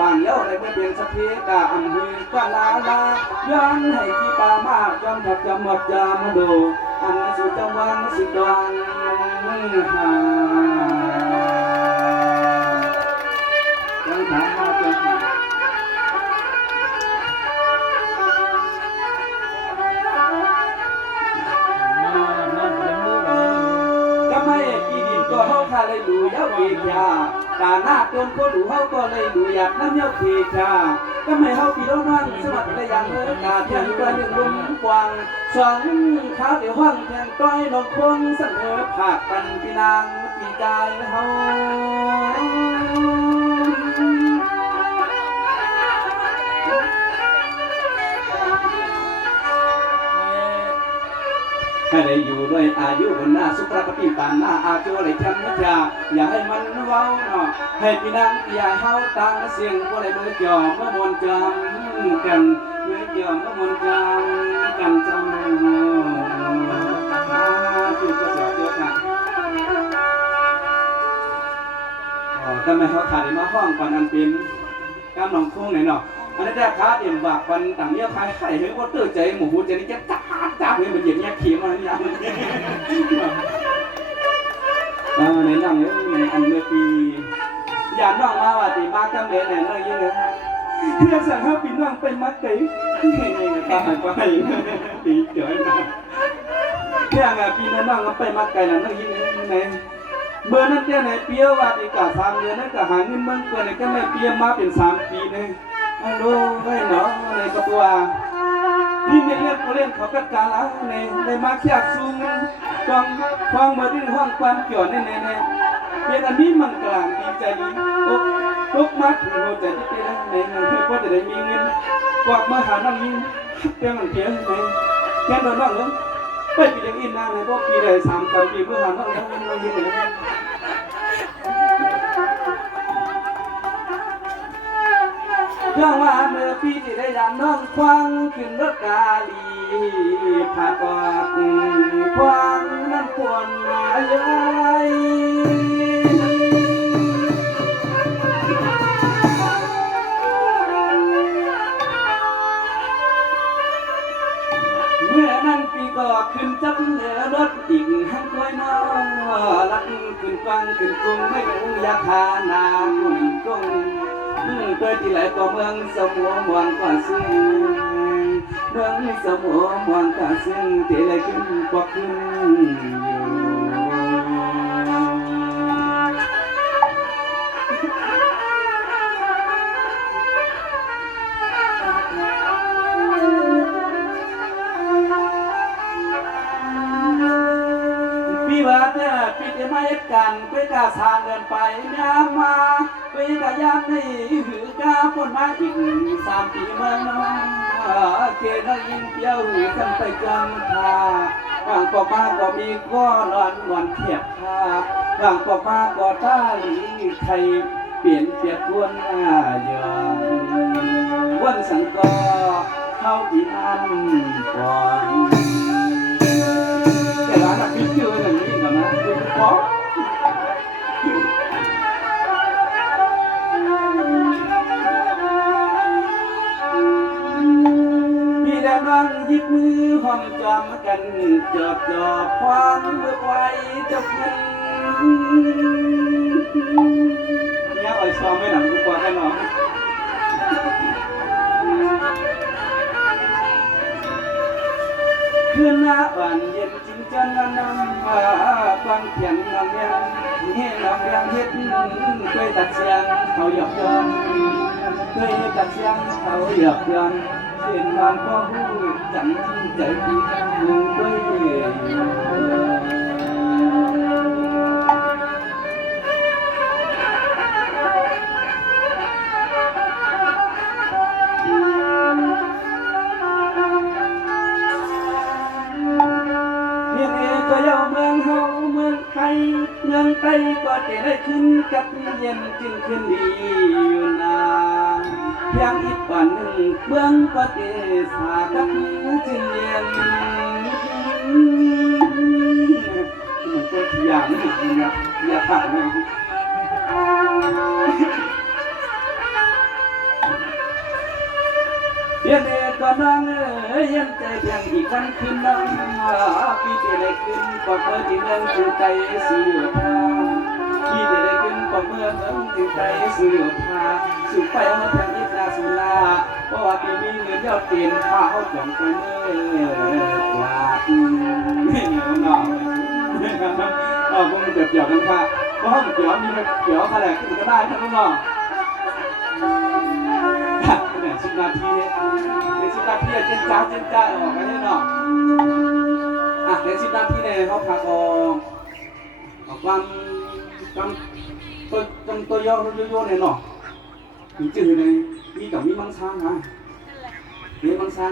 ปางเย้าในเมื่อเปลี่ยนสะเพกาอัมฮือกาลาลาย้อนให้ที่ป่ามากจอมทับจำหมดจามาดูอันสุจวังสิดอนหายังถามมาจนก็ไม่ปีดินก็เฮาคาเลยดูเย้าเกียร์ตาหน้าจนก็ดูเฮาก็เลยดูอยากน้ำเย้าเกียร์ก็ไม่เฮาปีโลนั่งสมัครได้ยังเลยกาเพียงตัวหนึ่งลุมกวางสองข้าวเดี๋ยวห้องแทงต้อยลงคงเสมอผากปันปีนางปีใจเฮาให้ได้อยู่ด้วยอายุบนหน้าสุขปฏิปานหน้าอาจูเลยจำนะจ๊ะอย่าให้มันเว้าเนาะให้พี่นางอย่าเฮาตังเสียงบ่ได้มือจอมเมื่อมนจำกันเมื่อจอมเมื่อมนจำกันจำจุดก็เสียเยอะค่ะทำไมเขาขาดมาห้องก่อนอันเป็นกำลังคุ้งไหนเนาะอันนี้แต่ขาเอ็มบากวันต่างเนี้ยไทยไข่เฮ้ยว่าตื่นใจหมูหูใจนี่แกจ้าเลยมันเหยียบแยกเขียงอะไรอย่างนี้ในนั่งในอันเมื่อปีอย่าน้องมาว่าตีมาจำเลยเนี่ยน้องยิ่งเลยที่จะสั่งให้ปีน้องไปมัดตีตาหายไปตีเจ๋อมาที่อ่างปีน้องไปมัดไก่น่ะน้องยิ่งในเมื่อนั้นเจ้าในเปียวว่าตีกะ3 เดือนนั่นกะหาเงินมันตัวไหนก็ไม่เปียมาเป็น3 ปีเลยฮัลโหลไม่เนาะในกระตัวนี่ในเรื่องเขาเล่นเขากัดการแล้วในมาเขียกซูงกองควางมาที่ห้องความเกี่ยวในเป็นอันนี้มันกลางดีใจดีตกมาถึงหัวใจที่เป็นในเงินเพื่อจะได้มีเงินกวักมาหานั่งยิงเพียงมันเพียงในแค่โดนนั่งเลยไปปีเดียวอินนาในพวกปีใด3 ปีเมื่อหานั่งแล้วนั่งยิงเลยย่องว่าเมื่อปีที่ได้ยันน้องควังขึ้นรถกาลีผ่ากอดควังนั้นปวนมาเลยเมื่อนั้นปีก็ขึ้นจับเหนือรถอีกหันคอยน้องลักขึ้นฟังขึ้นกรุงไม่รู้ยาคานาคุณกงเพื่อที่ไหลก็เมืองสมุทรมวงก็ซึ้งเมืองสมุทรมวงก็ซึ้งที่ไหลขึ้นก็ขึ้นปีว่าแต่ปีที่มาเหตุการณ์ไปกาสางเดินไปยามมาไปกายามนี่หือกาพ้นมาอีก3 ปีเมืองน้องเกณฑ์ยิงเที่ยวหือกันไปจำทาบางก็มาก็มีก็นอนวันเทียบทาบางก็มาก็ท่าไทยเปลี่ยนเปียกวนอย่างวันสังก็เข้าปีอันก่อนแต่ร้านอ่ะพี่เชื่ออย่างนี้ก่อนนะคือเพราะพี่และน้องหยิบมือหอมจอมกันจอบความเมื่อไว้จะพันเนี่ยอ่อยซ้อมไม่หนังกูกว่าแน่นอนคืนหน้าอ่อนเย็นจริงจันนำมาฟังเขียนนำยังเห็นนำยังเฮ็ดเคยตัดเสียงเขาหยอกย้อนเคยตัดเสียงเขาหยอกย้อนเห็นนอนก็หูจังใจมึงด้วยเมืองไทยก็จะได้ขึ้นกับเย็นขึ้นดีอยู่นาเพียงอีกวันหนึ่งเมืองก็จะสากับจึงเย็นมันก็อย่างนี้นะครับอย่าขาดเลย ย็นเอ็ดก็น้องเย็นใจเพียงอีกวันคืนน้องพี่จะได้ขึ้นก็เมื่อที่เมืองจูใจสู่ทางพี่จะได้ขึ้นก็เมื่อเมืองจูใจสู่ทางสู่ไปเอาทางอีกนาสุลาเพราะว่าพี่มีเงินยอดเต็มข้าเขาจ่องไปเมื่อลานี่น้องคงเกี่ยวกันค่ะเพราะห้องเกี่ยวมีเกี่ยวอะไรขึ้นก็ได้ทั้งน้องเนี่ย10 นาทีใน10 นาทีเจนจ้าออกกันแน่นอนใน10 นาทีเนี่ยเขาพาออกความตัวย่อเนี่ยเนาะถึงจืดเลยมีกับมีมังช้างนะมีมังช้าง